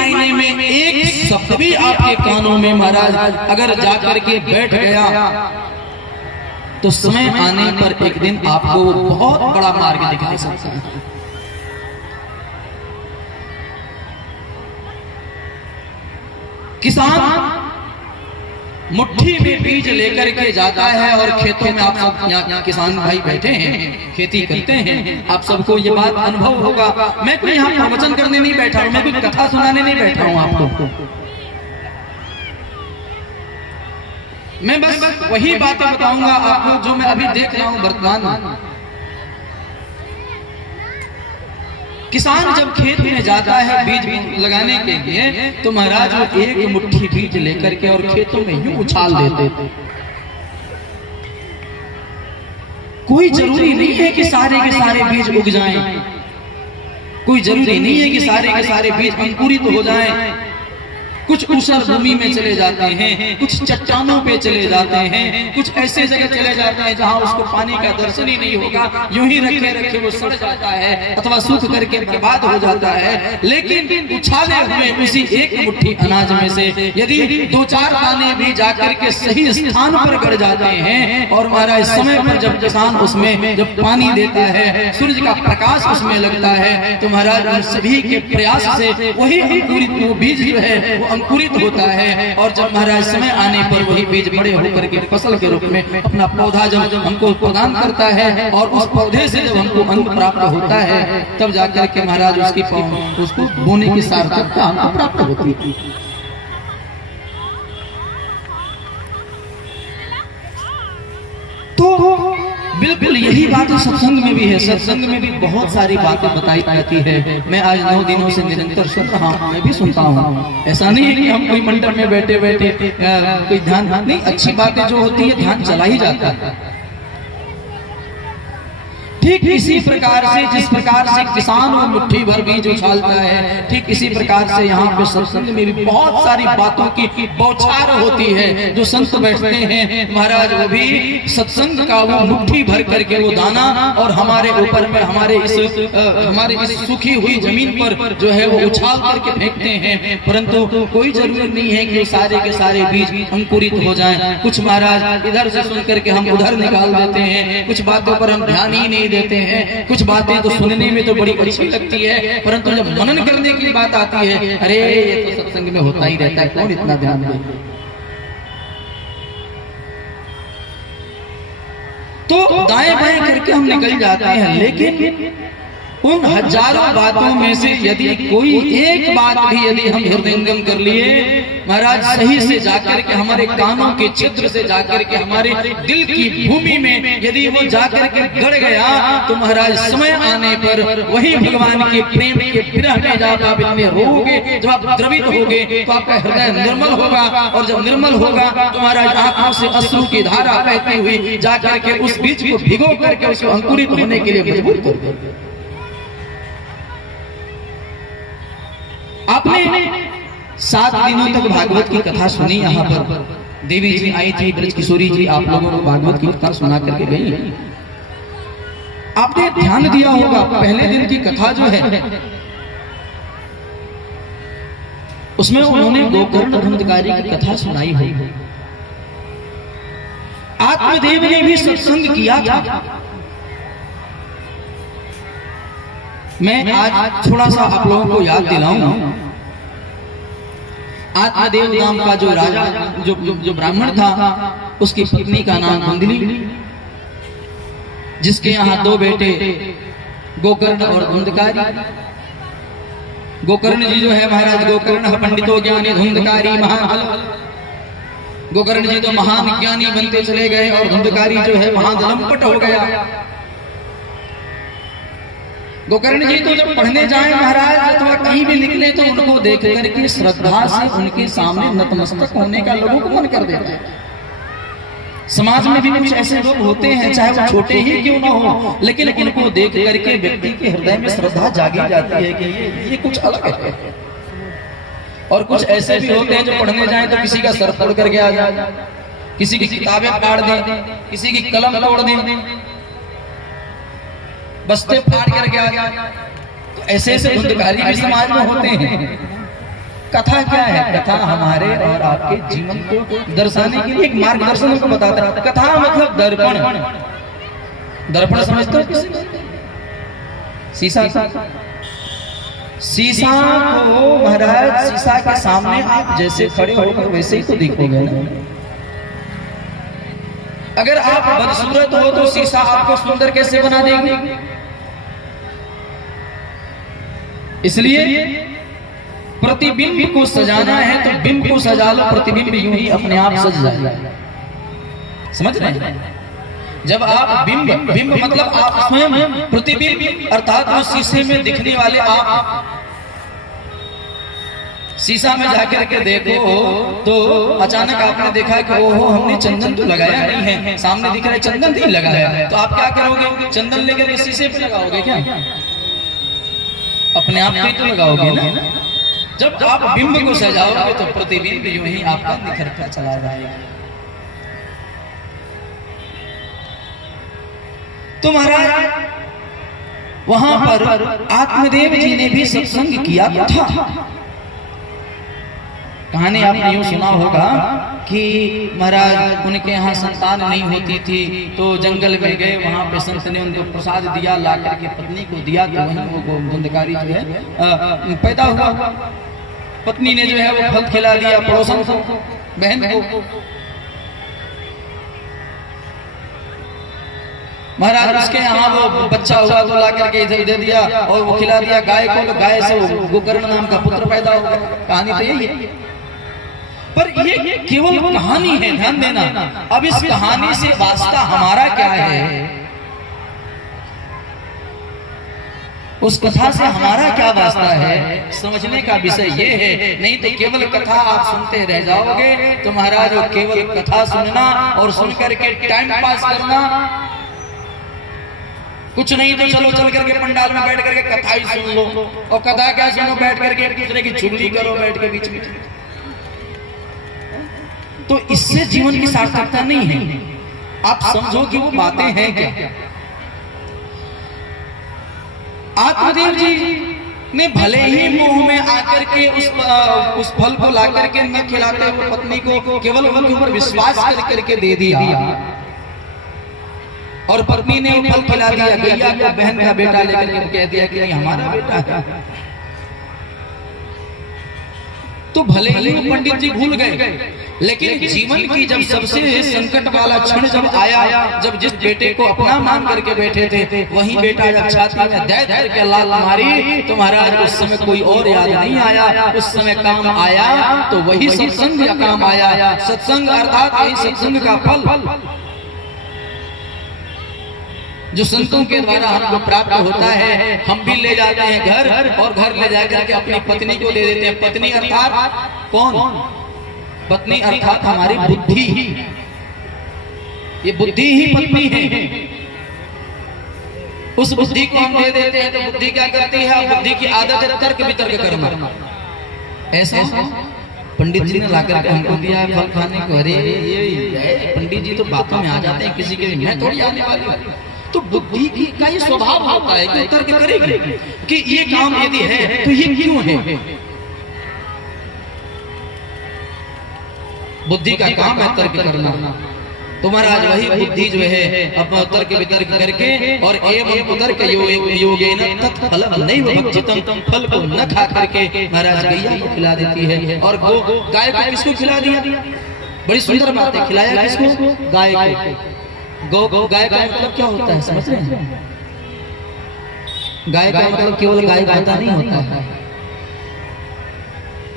मायने में एक शब्द भी आपके कानों में महाराज अगर जाकर के बैठ गया तो समय आने पर एक दिन आपको बहुत बड़ा मार्ग दिखा सकता है। किसान मुट्ठी में बीज लेकर के जाता है और खेतों में, आप सब यहाँ किसान भाई बैठे हैं, खेती करते हैं, आप सबको ये बात अनुभव होगा। मैं कोई यहाँ प्रवचन करने नहीं बैठा हूँ, मैं कोई कथा सुनाने नहीं बैठा हूँ आपको, मैं बस वही बातें बताऊंगा आपको जो मैं अभी देख रहा हूँ वर्तमान में। किसान जब खेत में जाता है बीज लगाने के लिए तो महाराज वो एक मुट्ठी बीज लेकर के और खेतों में यूं उछाल देते थे। कोई जरूरी नहीं है कि सारे के सारे बीज उग जाएं, कोई जरूरी नहीं है कि सारे के सारे बीज अंकुरित हो जाएं। कुछ ऊसर भूमि में चले जाते हैं, कुछ चट्टानों पे चले जाते हैं, कुछ ऐसे जगह चले जाते हैं जहां उसको पानी का दर्शन ही नहीं होगा, यूं ही रखे रखे वो सड़ जाता है अथवा सूख करके बर्बाद हो जाता है। लेकिन उछाले हुए उसी एक मुट्ठी अनाज में से यदि 2-4 दाने भी जाकर के सही स्थान पर गड़ जाते हैं और महाराज समय पर जब किसान उसमें जब पानी देता है, सूर्य का प्रकाश उसमें लगता है, तो महाराज उन सभी के प्रयास से वही अंकुरित वो बीज जो है वो अंकुरित होता है। और जब महाराज समय आने पर वही बीज बड़े होकर के फसल के रूप में अपना पौधा जब हमको प्रदान करता है और उस पौधे से जब हमको अन्न प्राप्त होता है तब जाकर के महाराज उसको बोने की सार्थकता हमको प्राप्त होती है। तो बिल्कुल यही बात सत्संग में भी है, सत्संग में भी बहुत सारी बातें बताई जाती है। मैं आज 9 दिनों से निरंतर सुन रहा हूँ, मैं भी सुनता हूँ। ऐसा नहीं है कि हम कोई मंडप में बैठे बैठे कोई ध्यान नहीं, अच्छी बातें जो होती है ध्यान चला ही जाता है। ठीक इसी प्रकार से जिस प्रकार से किसान वो मुट्ठी भर बीज उछालता है, ठीक इसी प्रकार से यहाँ पे सत्संग में भी बहुत सारी बातों की बौछार होती है। जो संत बैठते हैं महाराज वो भी सत्संग का वो मुट्ठी भर करके वो दाना और हमारे ऊपर में हमारे इस सूखी हुई जमीन पर जो है वो उछाल करके फेंकते हैं। परंतु कोई जरूरत नहीं है कि सारे के सारे बीज अंकुरित हो जाएं। कुछ महाराज इधर से सुन करके हम उधर निकाल देते हैं, कुछ बातों पर हम ध्यान ही नहीं देते हैं, कुछ बातें तो सुनने में तो बड़ी अच्छी लगती है परंतु जब मनन करने की बात आती है, अरे ये तो सत्संग में होता ही रहता है, कौन इतना ध्यान दे। तो दाएं बाएं करके हम निकल जाते हैं, लेकिन उन हजारों बातों में से यदि कोई एक बात भी यदि हम हृदयंगम कर लिए महाराज, सही से जाकर के हमारे कानों के छिद्र से जाकर के हमारे दिल की भूमि में यदि वो जाकर के गड़ गया तो महाराज समय आने पर वही भगवान के प्रेम के विरह में जब आप इतने रोगे, जब आप द्रवित होगे तो आपका हृदय निर्मल होगा और जब निर्मल होगा तो महाराज आंखों से अश्रु की धारा बहती हुई जाकर के उस बीज को भिगो करके उसको अंकुरित होने के लिए मजबूर कर देगा। आपने 7 दिनों तक भागवत की कथा सुनी। यहाँ पर देवी जी आई थी, ब्रज किशोरी जी आप लोगों को भागवत की कथा सुना करके गई। आपने ध्यान दिया होगा पहले दिन की कथा जो है उसमें उन्होंने गोकर्ण धुंधकारी की कथा सुनाई है। आत्मदेव ने भी सत्संग किया था। मैं आज थोड़ा सा आप लोगों को याद दिलाऊंगा। आत्मदेव नाम का जो राजा जो ब्राह्मण था उसकी पत्नी का नाम धुंधली, जिसके यहाँ 2 बेटे गोकर्ण और धुंधकारी। गोकर्ण जी जो है महाराज गोकर्ण पंडितो ज्ञानी धुंधकारी महाबल। गोकर्ण जी तो महान ज्ञानी बनते चले गए और धुंधकारी जो है महादलंपट हो गया। गोकर्ण जी तो जब पढ़ने जाए महाराज अथवा कहीं भी निकले तो उनको देख करके श्रद्धा से उनके सामने नतमस्तक होने का लोगों को मन कर देता है। समाज में भी कुछ ऐसे लोग होते हैं चाहे वो छोटे ही क्यों ना हो, लेकिन उनको देख करके व्यक्ति के हृदय में श्रद्धा जागी जाती है कि ये कुछ अलग है। और कुछ ऐसे भी होते हैं जो पढ़ने जाए तो किसी का सर फोड़ करके आ जाए, किसी की किताबें फाड़ दें, किसी की कलम तोड़ दें, बस्ते फाड़ करके आ जाए। तो ऐसे धुंधकारी भी समाज में होते हैं। कथा क्या है? कथा हमारे और आपके जीवन को दर्शाने के लिए एक मार्गदर्शन को बताता है। कथा मतलब दर्पण। दर्पण समझते हो किसी? शीशा। शीशा को महाराज, शीशा के सामने आप जैसे खड़े होकर वैसे ही तो दिखोगे ना। अगर आप बदसूरत हो तो शीशा आपको सुंदर कैसे बना देगी? इसलिए प्रतिबिंब को सजाना है तो बिंब को सजा लो, प्रतिबिंब यूं ही अपने आप सज जाएगा। समझ रहे हैं? जब आप बिंब मतलब आप स्वयं, प्रतिबिंब अर्थात वो शीशे में दिखने वाले आप शीशा में जाकर के देखो तो अचानक आपने देखा कि ओहो हमने चंदन तो लगाया नहीं है, सामने दिख रहा है चंदन नहीं लगाया, तो आप क्या करोगे? चंदन लेकर शीशे पे लगाओगे क्या? अपने आप पे तो लगाओगे ना। जब आप बिंब को सजाओगे तो प्रतिबिंब यूं ही आपका निखरता चला जाएगा। तो महाराज वहां पर आत्मदेव जी ने भी सत्संग किया था। कहानी आपने यूं सुना होगा कि महाराज उनके यहाँ संतान नहीं होती थी तो जंगल में गए, वहां पे संत ने उनको प्रसाद दिया, ला करके पत्नी को दिया तो वहीं वो धुंधकारी जो है पैदा हुआ। पत्नी ने जो है वो फल खिला दिया पड़ोसन को, बहन को। महाराज उसके यहाँ वो बच्चा हुआ तो ला करके इधर दे दिया और वो खिला दिया गाय को, तो गाय से वो गोकर्ण नाम का पुत्र पैदा हो गया। कहानी तो यही है, पर ये केवल कहानी है, ध्यान देना। अब इस कहानी से वास्ता हमारा क्या है? उस कथा से हमारा क्या वास्ता है, समझने का विषय ये है। नहीं तो केवल कथा आप सुनते रह जाओगे तो महाराज वो केवल कथा सुनना और सुन करके टाइम पास करना, कुछ नहीं तो चलो चल करके पंडाल में बैठ करके कथा ही सुन लो। और कथा क्या सुनो, बैठ करके एक दूसरे की चुगली करो बैठ के बीच में, तो इससे जीवन की सार्थकता नहीं है। आप समझो कि वो बातें हैं क्या। आत्मदेव जी ने भले ही मुंह में आकर के उस फल को ला करके न खिलाते हुए पत्नी को केवल उनके ऊपर विश्वास करके दे दिया और पत्नी ने वो फल खिला दिया। गैया को बहन का बेटा लेकर के कह दिया कि नहीं हमारा बेटा है। तो भले ही वो पंडित जी भूल गए, लेकिन जीवन की जब सबसे संकट वाला क्षण जब आया, जब जिस बेटे को अपना मान करके बैठे थे वही बेटा जब छाती में दर्द करके लाल मारी तो महाराज उस समय कोई और याद नहीं आया, उस समय काम आया तो वही सत्संग का काम आया। सत्संग अर्थात यही सत्संग का फल जो संतों के द्वारा हमको प्राप्त होता है, हम भी ले जाते हैं घर और घर ले जाकर के अपनी पत्नी को दे देते हैं। पत्नी अर्थात कौन? पत्नी अर्थात हमारी बुद्धि, ये बुद्धि ही पत्नी है। उस बुद्धि को हम दे देते हैं तो बुद्धि क्या करती है? बुद्धि की आदत है तर्क वितर्क करना। ऐसा पंडित जी ने लाकर के हमको दिया फल खाने को, अरे ये पंडित जी तो बातों में आ जाते हैं, किसी के मैं थोड़ी आने वाली हूँ। तो बुद्धि की का ये स्वभाव होता है कि तर्क करेगी कि ये काम यदि है तो ये क्यों है। बुद्धि का काम है तर्क करना। तो महाराज वही बुद्धि जो है अपना तर्क वितर्क करके और एवं तर्क योगेन तत्फलं नैव भक्षितम्, फल को न खा करके महाराज गैया को खिला देती है। और गाय को किसको खिला दिया? बड़ी सुंदर बात है, खिलाया किसको? गाय को। गाय का मतलब क्या होता है समझ रहे हैं? गाय का मतलब केवल गाय गाता नहीं होता है,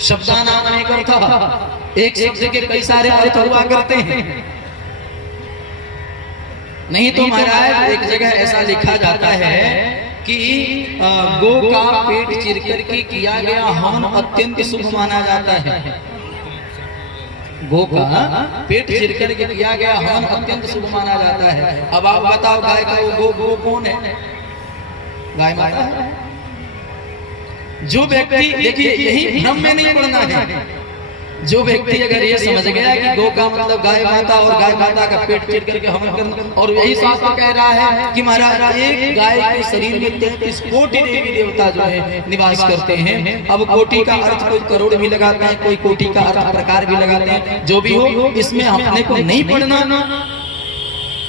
शब्दानाम अनेक अर्थ, एक शब्द के कई सारे अर्थ हुआ करते हैं। नहीं तो महाराज एक जगह ऐसा लिखा जाता है कि गो का पेट चीर करके किया गया हवन अत्यंत शुभ माना जाता है। गो का पेट चीर करके किया गया हवन अत्यंत शुभ माना जाता है। अब आप बताओ गाय का गो कौन है? गाय माता है। जो व्यक्ति, देखिए यही भ्रम में नहीं पड़ना है, जो व्यक्ति अगर ये समझ गया कि गौ का मतलब गाय माता और गाय माता का पेट चीर करके हवन करना, और यही शास्त्र कह रहा है कि महाराज एक गाय के शरीर में 33 कोटि देवी देवता जो है निवास करते हैं। अब कोटि का अर्थ कोई करोड़ भी लगाते हैं, कोई कोटि का अर्थ प्रकार भी लगाते हैं, जो भी हो इसमें अपने को नहीं पढ़ना,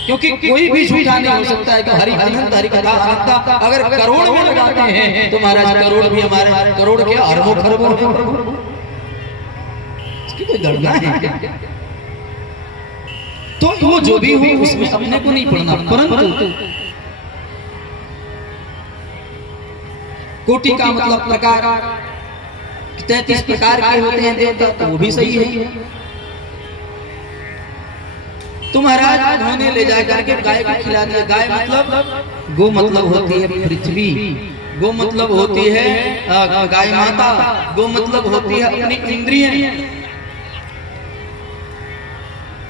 क्योंकि कोई भी झूठा नहीं हो सकता है कि हरि अनंत हरि कथा अनंत अगर करोड़ में लगाते हैं तो महाराज करोड़ भी हमारे करोड़ के अरबों खरबों कोई गणना है। तो वो जो भी हो उसमें अपने को नहीं पढ़ना, परंतु कोटि का मतलब प्रकार 33 प्रकार के होते हैं देवता, तो वो भी सही है। तो महाराज उन्होंने ले जाकर के गाय को खिला दिया। गाय मतलब गो मतलब होती है पृथ्वी, गो मतलब होती है गाय माता, गो मतलब होती है अपनी इंद्रिय,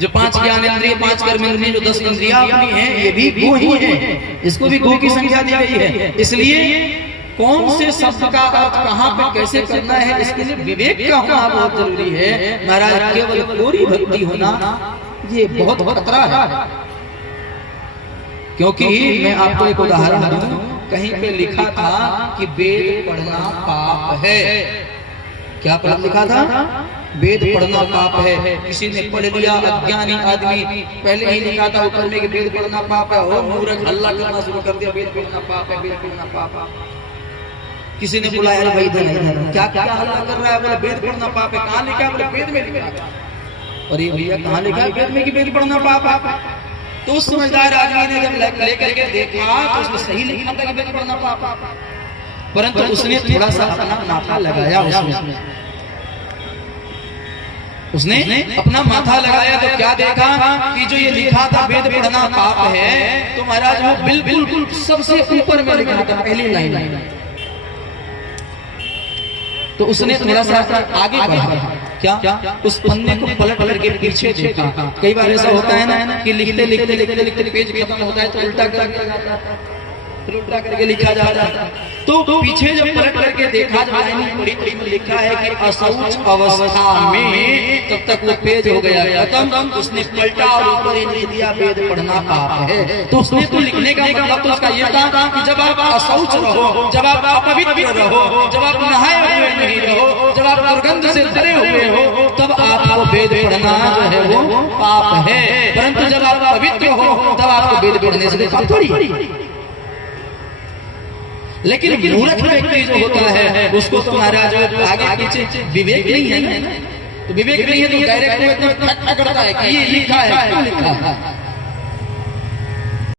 जो 5 ज्ञान इंद्रिय 5 कर्म इंद्रिय जो 10 इंद्रियां अपनी हैं, ये भी गो ही है, इसको भी गो की संख्या दी गई है। इसलिए कौन से शब्द का अर्थ कहाँ पे कैसे करना है इसके लिए विवेक का होना बहुत जरूरी है। महाराज केवल पूरी भक्ति होना ये बहुत खतरा है, क्योंकि मैं आपको एक उदाहरण दूं, कहीं पे लिखा था कि वेद पढ़ना पाप है। क्या लिखा था? वेद पढ़ना पाप है। किसी ने पढ़ लिया, अज्ञानी आदमी, पहले ही लिखा था ऊपर में कि वेद पढ़ना पाप है, हो मूर्ख हल्ला करना शुरू कर दिया, वेद पढ़ना पाप है, वेद पढ़ना पाप है। किसी ने बुलाया, अरे भाई इधर क्या क्या हल्ला कर रहा है? बोले वेद पढ़ना पाप है। कहाँ लिखा? बोले वेद में लिखा। और ये भैया कहाँ लिखा है वेद में कि वेद पढ़ना पाप है? तो उस समझदार आदमी ने जब लेकर के देखा तो उसमें सही लिखा था कि वेद पढ़ना पाप है, परंतु उसने थोड़ा सा अपना माथा लगाया, उसने अपना माथा लगाया तो क्या देखा कि जो ये लिखा था वेद पढ़ना पाप है, तो महाराज वो बिल्कुल सबसे ऊपर में लिखा था, पहली लाइन। तो उसने थोड़ा सा आगे बढ़ा, क्या उस पन्ने को पलट करके पीछे देखा। कई बार ऐसा होता है ना कि लिखते लिखते लिखते लिखते पेज खत्म होता है तो उल्टा करके लिखा जा रहा है। तो पीछे जब पलट करके देखा, जब लाइन पढ़ी तो लिखा है कि असौच अवस्था में, तब तक वो पेज हो गया खत्म। उसने पलटा और ऊपर ही लिख दिया वेद पढ़ना पाप है। तो उसने तो लिखने का मतलब तो उसका ये था कि जब आप असौच रहो, जब आप अपवित्र रहो, जब आप नहाए हुए नहीं रहो, जब आप दुर्गंध से भरे हुए हो, तब आपको वेद पढ़ना जो है वो पाप है। परंतु जब आप पवित्र हो तब आपको वेद पढ़ने से पाप थोड़ी। लेकिन मूर्ख व्यक्ति जो होता है उसको तुम्हारा जो आगे पीछे विवेक नहीं है ना, तो विवेक नहीं है तो डायरेक्ट वो एकदम ठक करता है कि ये लिखा है, क्यों लिखा है?